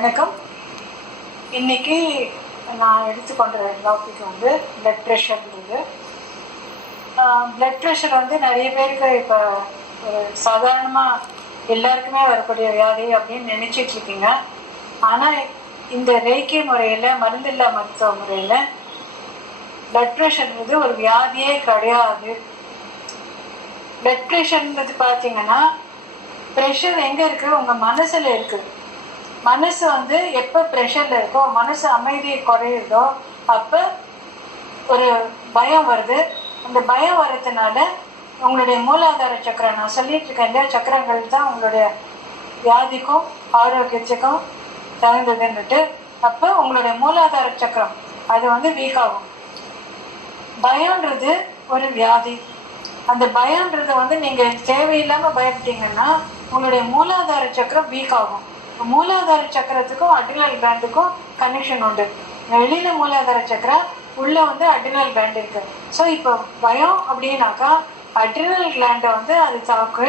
வணக்கம். இன்னைக்கு நான் எடுத்துக்கொண்ட டாபிக் வந்து பிளட் ப்ரெஷர்ன்றது. பிளட் ப்ரெஷர் வந்து நிறைய பேருக்கு இப்போ ஒரு சாதாரணமாக எல்லாருக்குமே வரக்கூடிய வியாதி அப்படின்னு நினச்சிட்டு இருக்கீங்க. ஆனால் இந்த ரேக்கி முறையில், மருந்தில்லா மருத்துவ முறையில் பிளட் ப்ரெஷர்ன்றது ஒரு வியாதியே கிடையாது. பிளட் ப்ரெஷர்ன்றது பார்த்தீங்கன்னா, ப்ரெஷர் எங்கே இருக்குது? உங்கள் மனசில் இருக்குது. மனசு வந்து எப்போ ப்ரெஷரில் இருக்கோ, மனசு அமைதி குறையுதோ, அப்போ ஒரு பயம் வருது. அந்த பயம் வர்றதுனால உங்களுடைய மூலாதார சக்கரம், நான் சொல்லிட்டு இருக்கேன் இல்லையா, சக்கரங்கள் தான் உங்களுடைய வியாதிக்கும் ஆரோக்கியத்துக்கும் தகுந்ததுன்னுட்டு. அப்போ உங்களுடைய மூலாதார சக்கரம் அது வந்து வீக் ஆகும். பயம்ன்றது ஒரு வியாதி. அந்த பயம்ன்றது வந்து நீங்கள் தேவையில்லாமல் பயப்பட்டீங்கன்னா உங்களுடைய மூலாதார சக்கரம் வீக் ஆகும். மூலாதார சக்கரத்துக்கும் அட்ரினல் கிளாண்டுக்கும் கனெக்ஷன் உண்டு. வெளியில மூலாதார சக்கரம், உள்ள வந்து அட்ரினல் கிளாண்ட் இருக்கு. ஸோ இப்போ பயம் அப்படின்னாக்கா அட்ரினல் கிளாண்டை வந்து அது தாக்கு.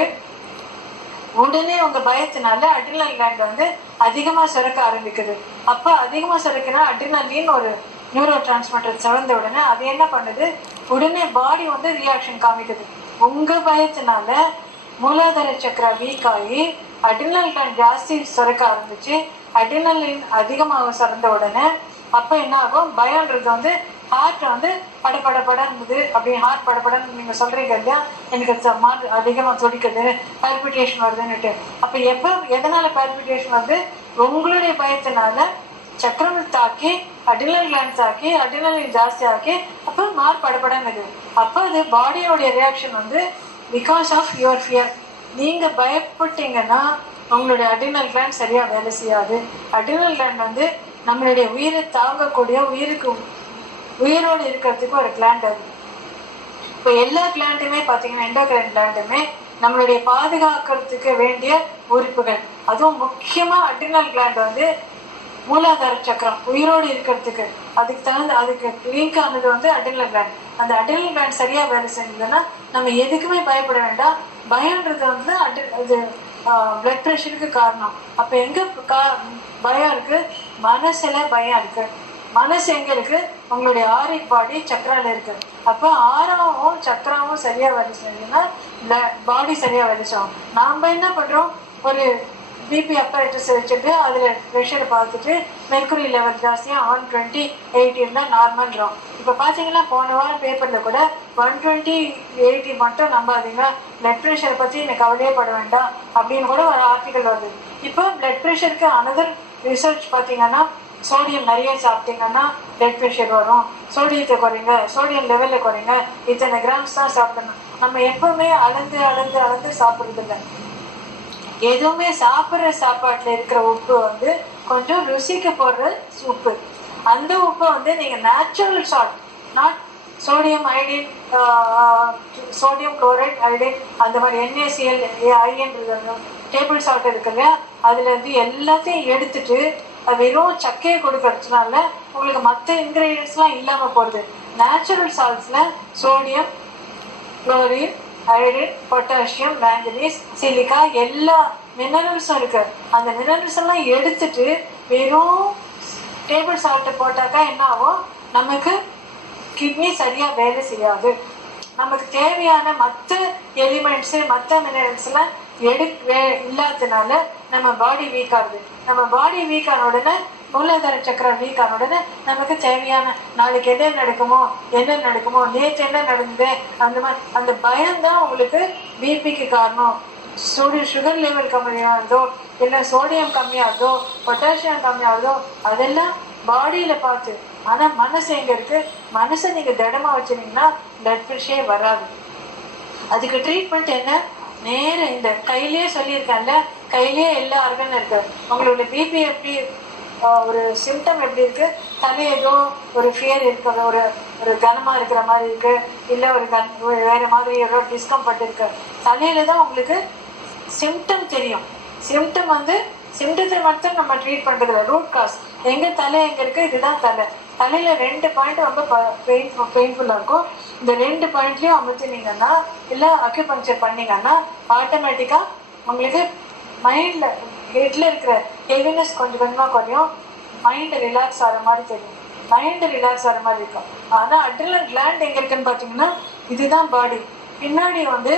உடனே உங்க பயத்தினால அட்ரினல் கிளாண்ட் வந்து அதிகமாக சுரக்க ஆரம்பிக்குது. அப்போ அதிகமாக சுரக்கினா அட்ரினலின் ஒரு நியூரோ டிரான்ஸ்மிட்டர் சுரந்த உடனே அது என்ன பண்ணுது, உடனே பாடி வந்து ரியாக்ஷன் காமிக்குது. உங்க பயத்தினால மூலாதார சக்கரம் வீக் ஆகி அட்ரினல் கிளாண்ட் ஜாஸ்தி சுரக்க ஆரம்பிச்சு அட்ரினலின் அதிகமாக சுரந்த உடனே அப்போ என்ன ஆகும், பயம்ன்றது வந்து ஹார்ட் வந்து படபடபடங்குது. அப்படி ஹார்ட் படபடன்னு நீங்கள் சொல்கிறீங்க இல்லையா, எனக்கு அதிகமாக துடிக்குது, பால்பிட்டேஷன் வருதுன்னுட்டு. அப்போ எப்போ எதனால் பால்பிட்டேஷன் வருது? உங்களுடைய பயத்தினால சக்கரம் தாக்கி அட்ரினல் கிளாண்ட் தாக்கி அட்ரினலின் ஜாஸ்தி ஆக்கி அப்போ ஹார்ட் படபடங்குது. அப்போ அது பாடியோடைய ரியாக்ஷன் வந்து பிகாஸ் ஆஃப் யுவர் ஃபியர். நீங்கள் பயப்பட்டீங்கன்னா உங்களுடைய அட்ரினல் கிளாண்ட் சரியாக வேலை செய்யாது. அட்ரினல் கிளாண்ட் வந்து நம்மளுடைய உயிரை தாங்கக்கூடிய, உயிரோடு இருக்கிறதுக்கு ஒரு கிளாண்ட் அது. இப்போ எல்லா கிளாண்டுமே பார்த்தீங்கன்னா, எண்டோக்ரைன் கிளாண்டுமே நம்மளுடைய பாதுகாக்கிறதுக்கு வேண்டிய உறுப்புகள். அதுவும் முக்கியமாக அட்ரினல் கிளாண்ட் வந்து மூலாதார சக்கரம் உயிரோடு இருக்கிறதுக்கு அதுக்கு லிங்க் ஆனது வந்து அட்ரினல் கிளாண்ட். அந்த அட்ரினல் கிளாண்ட் சரியாக வேலை செஞ்சதுன்னா நம்ம எதுக்குமே பயப்பட வேண்டாம். பயம்ன்றது வந்து அது பிளட் ப்ரெஷருக்கு காரணம். அப்போ எங்கே பயம் இருக்குது? மனசில் பயம் இருக்குது. மனசு எங்கே இருக்குது? உங்களுடைய ஆரிக் பாடி சக்கரால இருக்குது. அப்போ ஆறாவும் சக்கராவும் சரியாக வேலை செஞ்சதுன்னா பாடி சரியாக வேலை செய்யும். நாம் என்ன பண்ணுறோம், ஒரு பிபி அப்பரேட்டஸ் வச்சுட்டு அதில் ப்ரெஷரை பார்த்துட்டு மெர்க்குரி லெவல் ஜாஸ்தியாக 120/80 இருந்தால் நார்மல்றோம். இப்போ பார்த்தீங்கன்னா போன வாரம் பேப்பரில் கூட 120/80 மட்டும் நம்பாதீங்க, பிளட் ப்ரெஷரை பற்றி எனக்கு கவலையே பட வேண்டாம் அப்படின்னு கூட ஒரு ஆர்டிக்கல் வருது. இப்போ பிளட் ப்ரெஷருக்கு அனதர் ரிசர்ச் பார்த்தீங்கன்னா, சோடியம் நிறைய சாப்பிட்டீங்கன்னா பிளட் ப்ரெஷர் வரும். சோடியத்தை குறைங்க, சோடியம் லெவலில் குறைங்க, இத்தனை கிராம்ஸ் தான் சாப்பிடணும். நம்ம எப்பவுமே அளந்து சாப்பிட்றது இல்லை. எதுவுமே சாப்பிட்ற சாப்பாட்டில் இருக்கிற உப்பு வந்து கொஞ்சம் ருசிக்கு போடுற உப்பு. அந்த உப்பை வந்து நீங்கள் natural salt, not sodium iodine, sodium chloride iodine, அந்த மாதிரி NaCl ஐன்றது டேபிள் சால்ட் இருக்கு இல்லையா, அதில் வந்து எல்லாத்தையும் எடுத்துட்டு வெறும் சக்கையை கொடுக்கறதுனால உங்களுக்கு மற்ற இன்க்ரீடியன்ஸ்லாம் இல்லாமல் போகுது. நேச்சுரல் சால்ட்ஸில் sodium, chlorine, iodine, potassium, manganese, silica எல்லா மினரல்ஸும் இருக்கு. அந்த மினரல்ஸ் எல்லாம் எடுத்துட்டு வெறும் டேபிள் சால்ட்டை போட்டாக்கா என்ன ஆகும், நமக்கு கிட்னி சரியாக வேலை செய்யாது. நமக்கு தேவையான மற்ற எலிமெண்ட்ஸு மற்ற மினரல்ஸ்லாம் இல்லாததுனால நம்ம பாடி வீக் ஆகுது. நம்ம பாடி வீக் ஆன உடனே மூலாதார சக்கரம் வீக் ஆன உடனே நமக்கு தேவையான நாளைக்கு என்ன நடக்குமோ, நேற்று என்ன நடந்தது, அந்த மாதிரி அந்த பயம்தான் உங்களுக்கு பிபிக்கு காரணம். சுகர் லெவல் கம்மியாகுதோ, இல்லை சோடியம் கம்மியாகுதோ, பொட்டாசியம் கம்மியாகுதோ, அதெல்லாம் பாடியில் பார்த்து. ஆனால் மனசு எங்கே இருக்குது? மனசை நீங்கள் திடமாக வச்சுருந்தீங்கன்னா பிளட் ப்ரெஷரே வராது. அதுக்கு ட்ரீட்மெண்ட் என்ன? நேரம் இந்த கையிலேயே சொல்லியிருக்கேன்ல, கையிலேயே எல்லா ஆர்கனும் இருக்குது. உங்களுடைய பிபி எப்படி ஒரு சிம்டம் எப்படி இருக்குது, தலை ஏதோ ஒரு ஃபியர் இருக்குது, ஒரு கனமாக இருக்கிற மாதிரி இருக்குது, இல்லை வேறு மாதிரி ஏதோ டிஸ்கம்ஃபர்ட் இருக்குது, தலையில் தான் உங்களுக்கு சிம்டம் தெரியும். சிம்டம் வந்து சிம்டத்தை மட்டும் நம்ம ட்ரீட் பண்ணுறதில்ல, ரூட் காஸ் எங்கே தலை எங்கே இருக்குது, இதுதான் தலையில் 2 பாயிண்ட் ரொம்ப பெயின்ஃபுல்லாக இருக்கும். இந்த 2 பாயிண்ட்லேயும் அமுத்தினீங்கன்னா இல்லை அக்யூபங்க்சர் பண்ணிங்கன்னா ஆட்டோமேட்டிக்காக உங்களுக்கு மைண்டில் ஹெட்ல இருக்கிற ஹெவினஸ் கொஞ்சம் கொஞ்சமா குறையும், மைண்ட் ரிலாக்ஸ் ஆகிற மாதிரி தெரியும், மைண்ட் ரிலாக்ஸ் ஆகிற மாதிரி இருக்கும். ஆனா அட்ரினல் கிளாண்ட் எங்க இருக்குன்னு பாத்தீங்கன்னா இதுதான் பாடி. பின்னாடி வந்து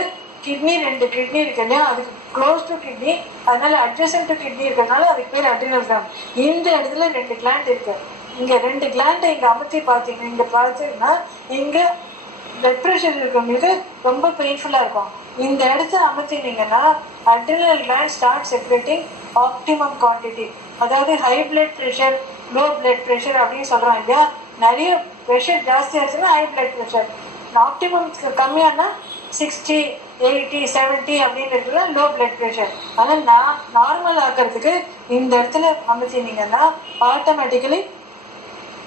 கிட்னி, 2 கிட்னி இருக்கு இல்லையா, அதுக்கு க்ளோஸ் டு கிட்னி, அதனால அட்ஜசன்ட் டு கிட்னி இருக்கிறதுனால அதுக்கு பேர் அட்ரினல் கிளாண்ட். இந்த இடத்துல 2 கிளாண்ட் இருக்கு. இங்க 2 கிளாண்டை இங்க அமர்த்தி பாத்தீங்கன்னா, இங்க பார்த்தீங்கன்னா இங்க பிளட் ப்ரெஷர் இருக்கிறவங்களுக்கு ரொம்ப பெயின்ஃபுல்லா இருக்கும். இந்த இடத்த அமர்த்தினீங்கன்னா adrenal gland start secreting optimum quantity. அதாவது high blood pressure, low blood pressure அப்படின்னு சொல்றோம் இல்லையா, நிறைய ப்ரெஷர் ஜாஸ்தியா இருக்குன்னா ஹை பிளட் ப்ரெஷர், ஆப்டிமம் கம்மியானா 60, 80, 70 அப்படின்னு இருக்கிற லோ பிளட் ப்ரெஷர். ஆனால் நார்மல் ஆக்கிறதுக்கு இந்த இடத்துல அமர்த்தினீங்கன்னா ஆட்டோமேட்டிக்கலி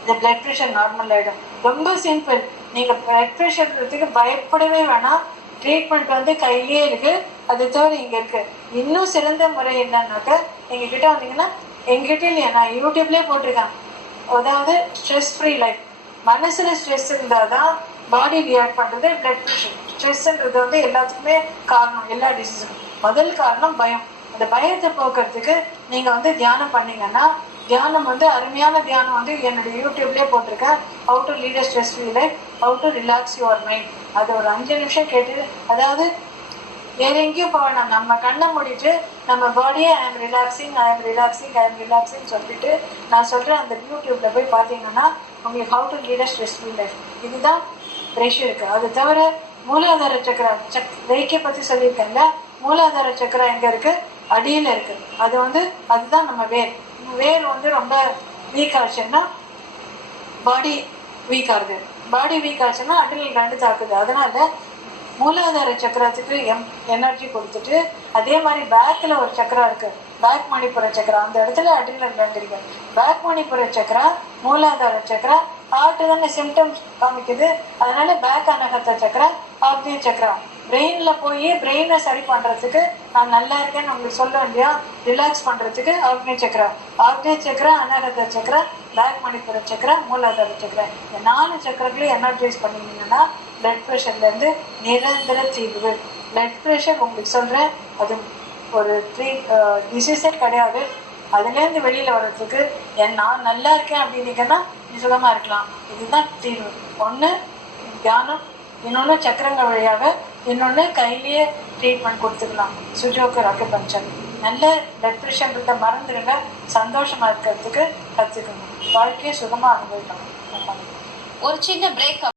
இந்த பிளட் ப்ரெஷர் நார்மல் ஆகிடும். ரொம்ப சிம்பிள். நீங்கள் பிளட் ப்ரெஷர்ன்றதுக்கு பயப்படவே வேணாம். ட்ரீட்மெண்ட் வந்து கையிலே இருக்கு, அது தவிர இங்கே இருக்கு. இன்னும் சிறந்த முறை என்னன்னாக்க, எங்ககிட்ட வந்தீங்கன்னா எங்ககிட்ட இல்லையா, நான் யூடியூப்லேயே போட்டிருக்கேன். அதாவது ஸ்ட்ரெஸ் ஃப்ரீ லைஃப். மனசுல ஸ்ட்ரெஸ் இருந்தால் தான் பாடி ரியாக்ட் பண்ணுறது பிளட் ப்ரெஷர். ஸ்ட்ரெஸ்ன்றது வந்து எல்லாத்துக்குமே காரணம், எல்லா டிசீஸுக்கும் முதல் காரணம் பயம். அந்த பயத்தை போக்குறதுக்கு நீங்கள் வந்து தியானம் பண்ணீங்கன்னா, தியானம் வந்து அருமையான தியானம் வந்து என்னுடைய யூடியூப்லேயே போட்டிருக்கேன். How to lead a stress free life, how to relax your mind. அது ஒரு 5 நிமிஷம் கேட்டு, அதாவது வேற எங்கேயும் போவேணாம், நம்ம கண்ணை மூடிட்டு நம்ம பாடியை I am relaxing, I am relaxing, I am relaxing சொல்லிட்டு நான் சொல்கிறேன். அந்த யூடியூப்ல போய் பார்த்தீங்கன்னா உங்களுக்கு how to lead a stress free life இதுதான் ப்ரெஷர் இருக்கு. அது தவிர மூலாதார சக்கரா ரேக்கிய பற்றி சொல்லியிருக்கேன்ல, மூலாதார சக்கரா எங்கே இருக்கு, அடியில் இருக்கு. அது வந்து அதுதான் நம்ம வேர். வேர் வந்து ரொம்ப வீக் ஆச்சுன்னா பாடி வீக் ஆகுது, பாடி வீக் ஆச்சுன்னா அட்ரினல் கிளாண்ட் தாக்குது. அதனால மூலாதார சக்கரத்துக்கு எனர்ஜி கொடுத்துட்டு, அதே மாதிரி பேக்ல ஒரு சக்கரா இருக்கு, பேக் மணிப்புர சக்கரா, அந்த இடத்துல அட்ரினல் கிளாண்ட் இருக்கு. பேக் மணிப்புர சக்கரா, மூலாதார சக்கரா, ஹார்ட் தானே சிம்டம்ஸ் காமிக்குது, அதனால பேக் அனகத்த சக்கரா, ஆக்னிய சக்கரா. பிரெயின்ல போய் பிரெயினை சரி பண்றதுக்கு, நான் நல்லா இருக்கேன்னு உங்களுக்கு சொல்றேன் இல்லையா, ரிலாக்ஸ் பண்றதுக்கு ஆக்னிய சக்கரா, ஆக்னிய சக்கரா, அனகத்த சக்கரா, பேக் மணிப்புர சக்கரா, மூலாதார சக்கரா, இந்த 4 சக்கரங்களையும் எனர்ஜைஸ் பண்ணிங்கன்னா பிளட் ப்ரெஷர்ல இருந்து நிரந்தர தீர்வு. பிளட் ப்ரெஷர் உங்களுக்கு சொல்றேன், அது ஒரு டிசீஸே கிடையாது. அதுலேருந்து வெளியில வர்றதுக்கு நான் நல்லா இருக்கேன் அப்படின்னீங்கன்னா சுகமா இருக்கலாம். இதுதான் தீர்வு. ஒன்று தியானம், இன்னொன்று சக்கரங்கள் வழியாக, இன்னொன்று கையிலேயே ட்ரீட்மெண்ட் கொடுத்துக்கலாம், சுஜோக்கு அக்குபஞ்சர். நல்ல பிளட் ப்ரெஷர்ன்றத மறந்துடுங்க, சந்தோஷமா இருக்கிறதுக்கு கற்றுக்கணும், வாழ்க்கையை சுகமா அனுபவிக்கலாம். ஒரு சின்ன பிரேக்.